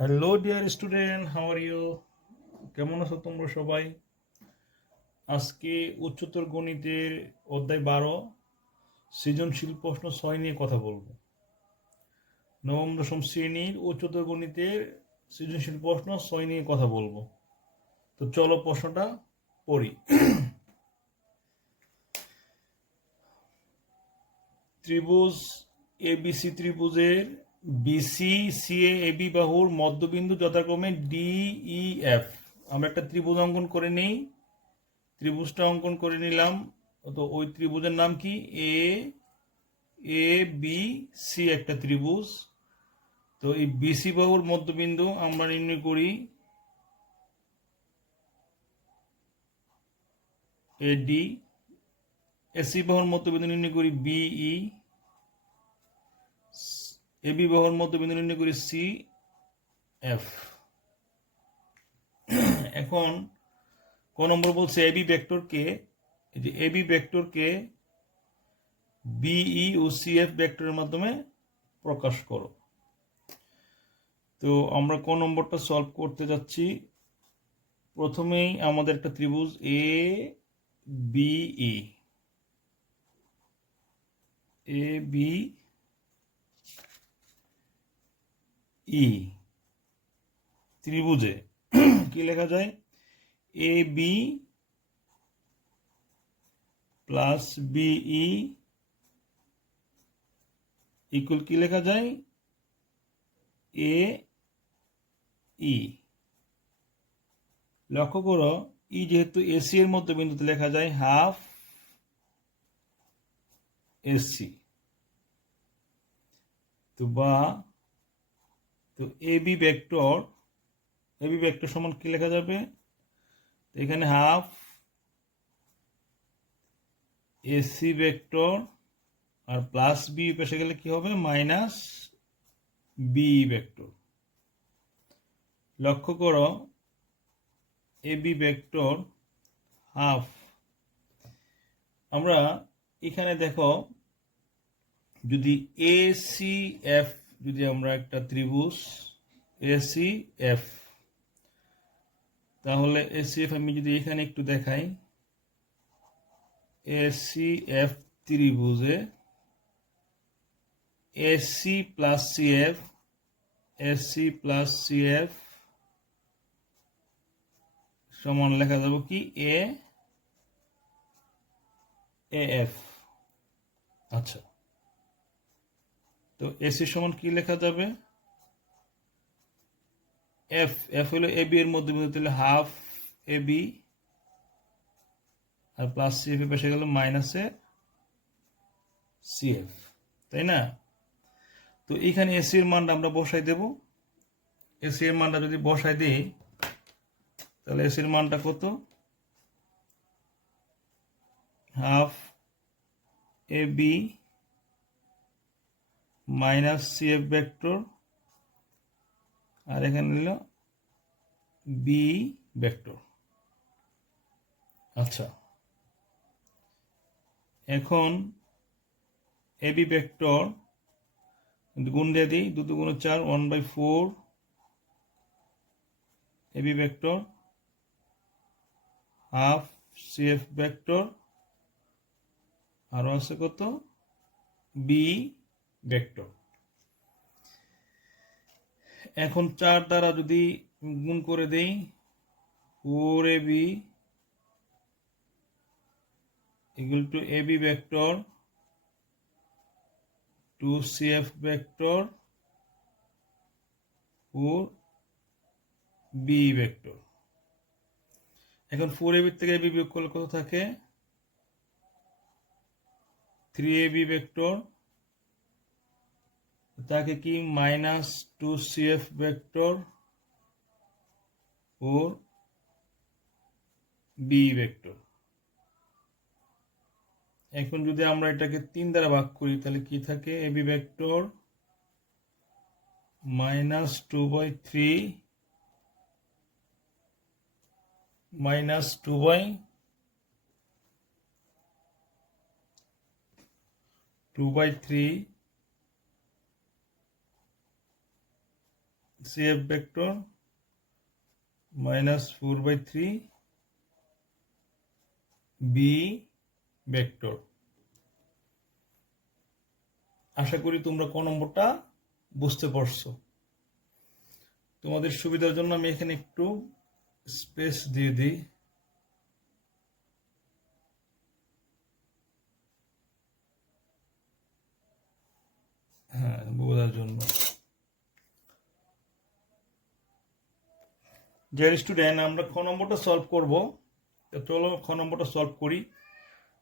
Hello dear student, how are you? কেমন আছো তোমরা সবাই? আজকে উচ্চতর গণিতের অধ্যায় 12 সৃজনশীল প্রশ্ন 6 নিয়ে কথা বলবো। নবম দশম শ্রেণীর উচ্চতর গণিতের সৃজনশীল প্রশ্ন 6 নিয়ে কথা বলবো। তো চলো প্রশ্নটা পড়ি। ত্রিভুজ এবিসি ত্রিভুজের বিসি সিএ এবি বাহুর মধ্যবিন্দু যথাক্রমে ডি ই এফ। আমরা একটা ত্রিভুজ অঙ্কন করে নিই। ত্রিভুজটা অঙ্কন করে নিলাম। তো ওই ত্রিভুজের নাম কি? এ এ বি সি একটা ত্রিভুজ। তো এই বিসি বাহুর মধ্যবিন্দু আমরা নির্ণয় করি এডি। এসি বাহুর মধ্যবিন্দু নির্ণয় করি বিই। এবি বাহুর মধ্যবিন্দু নির্ণয় করি সি এফ। এখন ক নম্বর বলছে এবি ভেক্টরকে, এই যে এবি ভেক্টরকে বিই ও সি এফ ভেক্টরের মাধ্যমে প্রকাশ করো। তো আমরা ক নম্বরটা সলভ করতে যাচ্ছি। প্রথমেই আমাদের একটা ত্রিভুজ এ বিই, এ বি ই ত্রিভুজে কি লেখা যায়? এ বি প্লাস বিই ইকুয়াল কি লেখা যায়? এ ই। লক্ষ্য করো, ই যেহেতু এসি এর মধ্যে বিন্দুতে লেখা যায় হাফ এসি। তো বা তো এবি ভেক্টর সমান কি লেখা যাবে? এখানে হাফ এসি ভেক্টর আর প্লাস বি পেশে গেলে কি হবে? Minus B vector. লক্ষ্য করো, এবি ভেক্টর হাফ। আমরা এখানে দেখো, যদি এ সি এফ, যদি আমরা একটা ত্রিভুজ এ সি এফ, তাহলে এ সি এফ আমি যদি এখানে একটু দেখাই, এ সি এফ ত্রিভুজে AC plus CF, AC plus CF সমান লেখা যাবে কি? A F. আচ্ছা, তো এসি সমান কি লেখা যাবে? এফ। এফ হলো এবি এর মধ্যে তাহলে হাফ এবি আর প্লাস সিএফ এর পাশে গেল মাইনাসে সিএফ, তাই না? তো এখানে এসি এর মানটা আমরা বসাই দেব। এসি এর মানটা যদি বসাই দিই, তাহলে এসি এর মানটা কত? Half AB minus CF vector, আর এখানে নিল বি ভেক্টর। আচ্ছা, এখন এবি ভেক্টর গুণ দিয়ে দিই, 2 2 গুণ 4, 1/4 AB vector half CF vector, আরো আছে কত? B vector. এখন 4 দ্বারা যদি গুণ করে দেই, 4ab equal to ab vector 2cf vector 4b vector। এখন 4ab থেকে ab বিয়োগ করলে কত থাকে? 3ab vector, তাকে কি minus 2cf vector 4b vector। এখন যদি আমরা এটাকে 3 দ্বারা ভাগ করি, তাহলে কি থাকে? ab vector minus 2/3 minus 2/3 CF vector minus 4/3 B vector. আশা করি তোমরা ক নম্বরটা বুঝতে পারছো। তোমাদের সুবিধার জন্য আমি এখানে একটু স্পেস দিয়ে দিই। হ্যাঁ, বোঝার জন্য। যে স্টুডেন্ট, আমরা খ নম্বরটা সলভ করব। তো চলো খ নম্বরটা সলভ করি।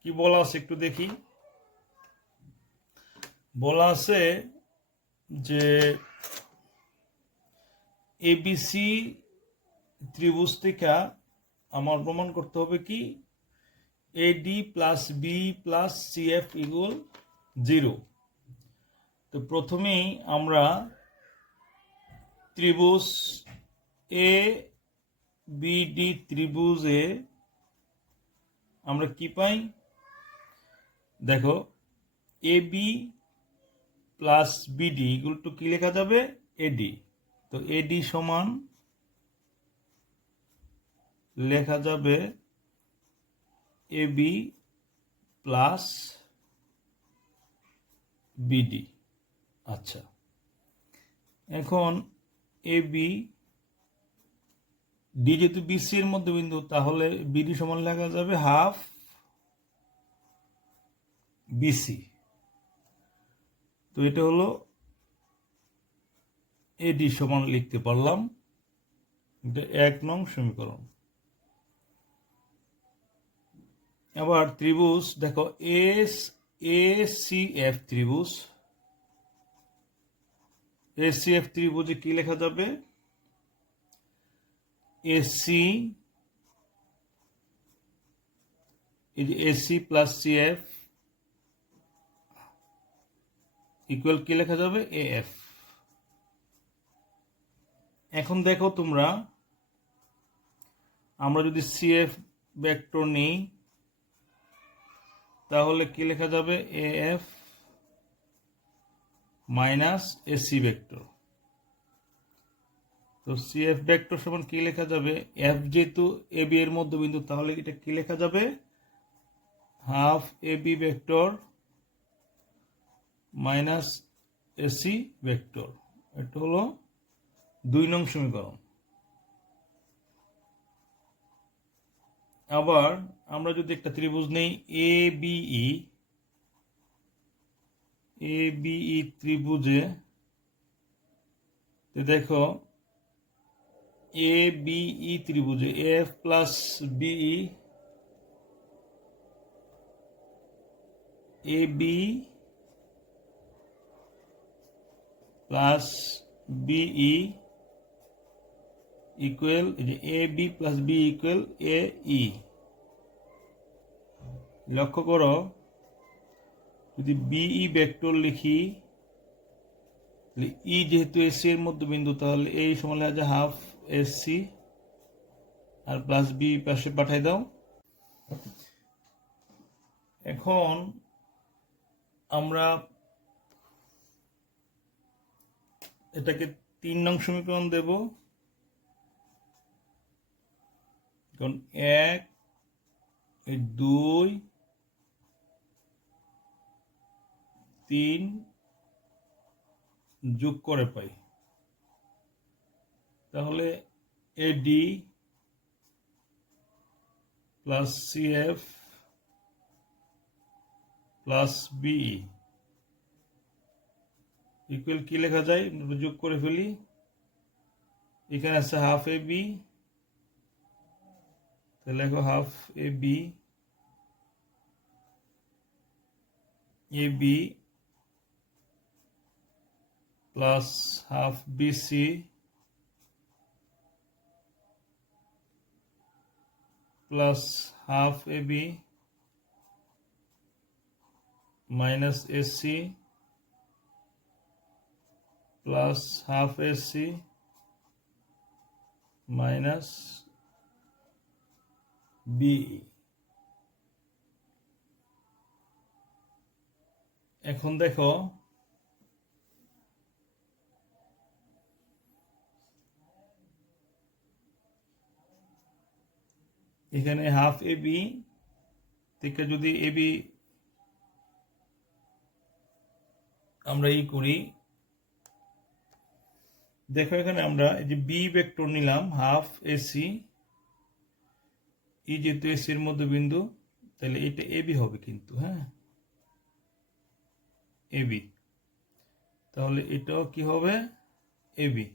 কি বলা আছে একটু দেখি। বলা আছে যে এবিসি ত্রিভুজ থেকে আমার প্রমাণ করতে হবে কি AD plus B plus CF equal 0। তো প্রথমেই আমরা ত্রিভুজ এ বিডি ত্রিভুজে আমরা কি পাই দেখো, A B plus BD equal to কি লেখা যাবে এডি। তো এডি সমান লেখা যাবে এ বি প্লাস বিডি। আচ্ছা, এখন এ বি ডি যেহেতু বিসি এর মধ্যবিন্দু, তাহলে বিডি সমান লেখা যাবে হাফ বিসি। তো এটা হলো এডি সমান লিখতে পারলাম, এটা 1 নং সমীকরণ। আবার ত্রিভুজ দেখো এস এ সি এফ ত্রিভুজ, এসিএফ ত্রিভুজে কি লেখা যাবে এসি, এই যে এসি প্লাস সিএফ ইকুয়াল কি লেখা যাবে এএফ। এখন দেখো তোমরা, আমরা যদি সিএফ ভেক্টর নিই তাহলে কি লেখা যাবে এএফ মাইনাস এসি ভেক্টর। তো সিএফ ভেক্টর সমান কি লেখা যাবে, এফ যেহেতু এ বি এর মধ্যবিন্দু, তাহলে এটা কি লেখা যাবে half A B vector minus AC vector. এটা হলো 2 নং সমীকরণ। আবার আমরা যদি একটা ত্রিভুজ নেই এ বিই ত্রিভুজে, দেখো এ বিই ত্রিভুজে F plus BE, A B plus BE equal, A B plus B equal A E. লক্ষ্য করো, যদি বিই ভেক্টর লিখি, ই যেহেতু এসি এর মধ্যবিন্দু, তাহলে এই সমান লেখা যায় হাফ এসি আর প্লাস বি পাশে পাঠাই দাও। এখন আমরা এটাকে 3 নং সমীকরণ দেব, কারণ 1 2 3 যোগ করে পাই। তাহলে AD plus CF plus BE equal কি লেখা যায়, যোগ করে ফেলি। এখানে আছে হাফ এ বি, তাহলে লেখো half A B plus half BC plus half A B minus AC plus half AC minus BE. এখন দেখো এখানে হাফ এ বি থেকে যদি এ বি আমরা করি, দেখো এখানে আমরা এই যে বি ভেক্টর নিলাম হাফ এসি, যেহেতু এসির মধ্যবিন্দু, তাহলে এটা এবি হবে কিন্তু, হ্যাঁ এবি, তাহলে এটাও কি হবে এবি।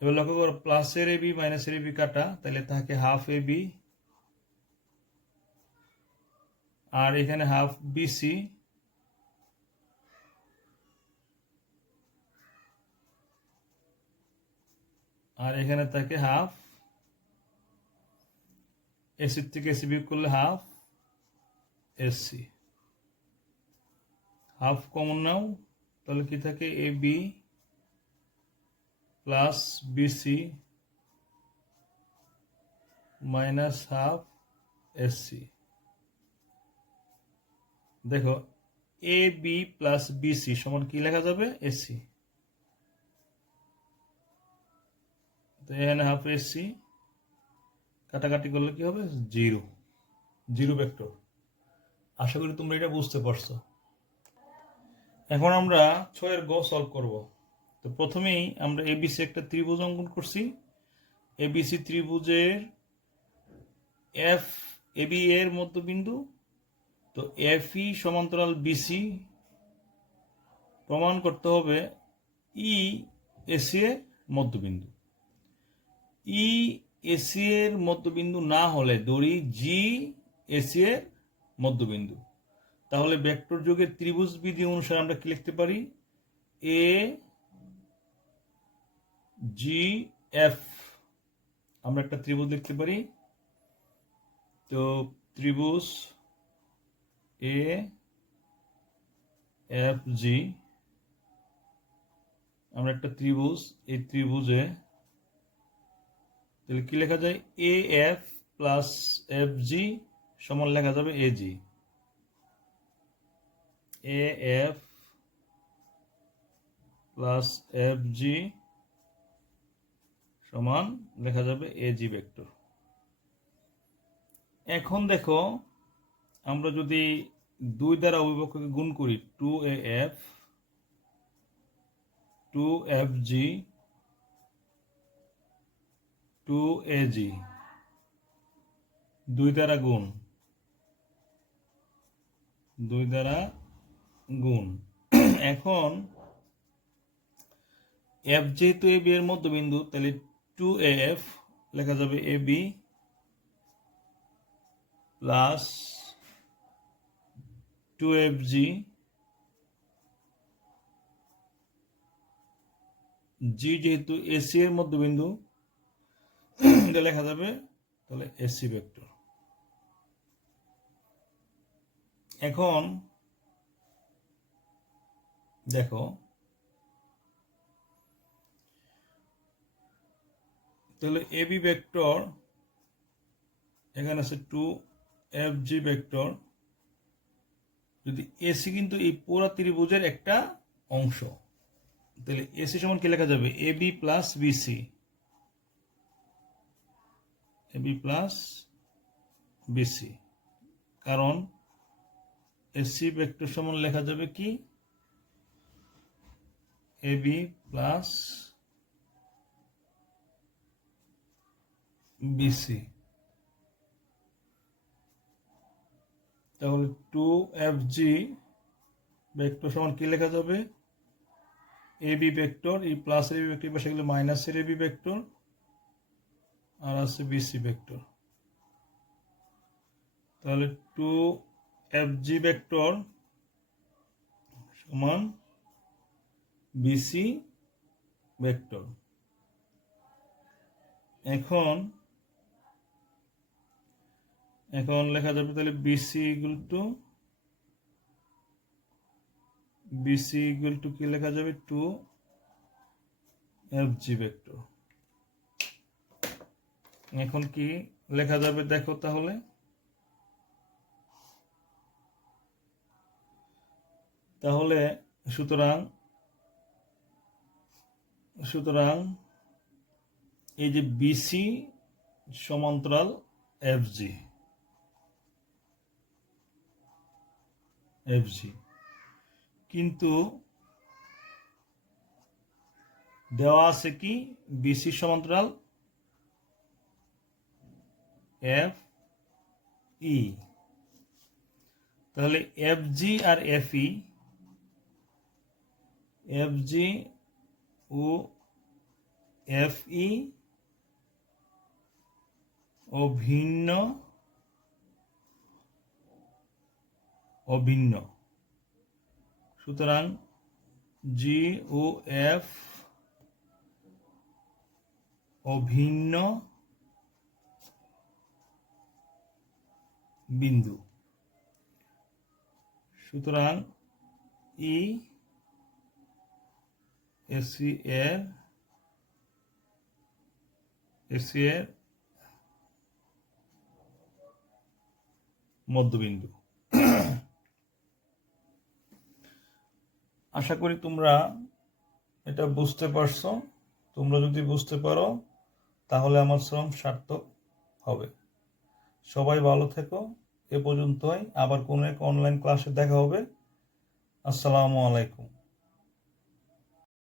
এবার লক্ষ্য করো প্লাসের এবি মাইনাসের এবি কাটা, তাহলে থাকে হাফ এবি, আর এখানে হাফ বিসি, আর এখানে থাকে হাফ এসির থেকে এসি বিয়োগ করলে হাফ এসি, হাফ কমন নাও, তাহলে কি থাকে A B plus BC minus half AC. দেখো এ বি প্লাস বিসি সমান কি লেখা যাবে এসি, তো এখানে হাফ এসি কাটাকাটি করলে কি হবে জিরো, জিরো ভেক্টর। আশা করি তোমরা এটা বুঝতে পারছো। এখন আমরা 6 এর গ সলভ করব। তো প্রথমেই আমরা এবিসি একটা ত্রিভুজ অঙ্কন করছি। এবিসি ত্রিভুজের এফ এবি এর মধ্যবিন্দু, তো এফই সমান্তরাল বিসি, প্রমাণ করতে হবে ই এসি এর মধ্যবিন্দু। ই এসি এর মধ্যবিন্দু না হলে ধরি জি এসি এর মধ্যবিন্দু, তাহলে ভেক্টর যোগের ত্রিভুজ বিধি অনুসারে আমরা কি লিখতে পারি, এ জি এফ, আমরা একটা ত্রিভুজ লিখতে পারি। তো ত্রিভুজ এ এফ জি, আমরা একটা ত্রিভুজ, এই ত্রিভুজে তাহলে কি লেখা যায় A F plus F G সমান লেখা যাবে A G, A F plus F G সমান লেখা যাবে এ জি ভেক্টর। এখন দেখো আমরা যদি 2 দ্বারা অভিপক্ষকে গুণ করি, 2af 2fg 2ag, 2 দ্বারা গুণ, 2 দ্বারা গুণ। এখন f যেহেতু ab এর মধ্যবিন্দু, তাহলে 2af লেখা যাবে ab প্লাস 2fg জি যেহেতু এসি এর মধ্যবিন্দু, এটা লেখা যাবে তাহলে এসি ভেক্টর। এখন দেখো তাহলে এবি ভেক্টর এখানে আছে 2fg ভেক্টর, যদি এসি কিন্তু এই পুরো ত্রিভুজের একটা অংশ, তাহলে এসি সমান কি লেখা যাবে AB plus BC, AB plus BC, কারণ এসি ভেক্টর সমান লেখা যাবে কি এবি প্লাস বিসি, তাহলে 2fg ভেক্টর সমান কি লেখা যাবে এবি ভেক্টর, এই প্লাস এবি ভেক্টর পাশে গেলে মাইনাসের এবি ভেক্টর, আর আছে বিসি ভেক্টর। তাহলে 2fg ভেক্টর সমান বিসি ভেক্টর। এখন লেখা যাবে তাহলে বিসি ইকুয়াল টু কি লেখা যাবে 2fg ভেক্টর। এখন কি লেখা যাবে দেখো তাহলে, সুতরাং এই যে বিসি সমান্তরাল এফজি কিন্তু দেওয়া আছে কি বিসি সমান্তরাল এফ ই, তাহলে এফজি আর এফজি ও এফই অভিন্ন, সুতরাং জি ও এফ অভিন্ন বিন্দু, সুতরাং ই এসি এর মধ্যবিন্দু। আশা করি তোমরা এটা বুঝতে পারছো। তোমরা যদি বুঝতে পারো তাহলে আমার শ্রম সার্থক হবে। সবাই ভালো থেকো। এ পর্যন্তই, আবার কোনো এক অনলাইন ক্লাসে দেখা হবে। আসসালামু আলাইকুম।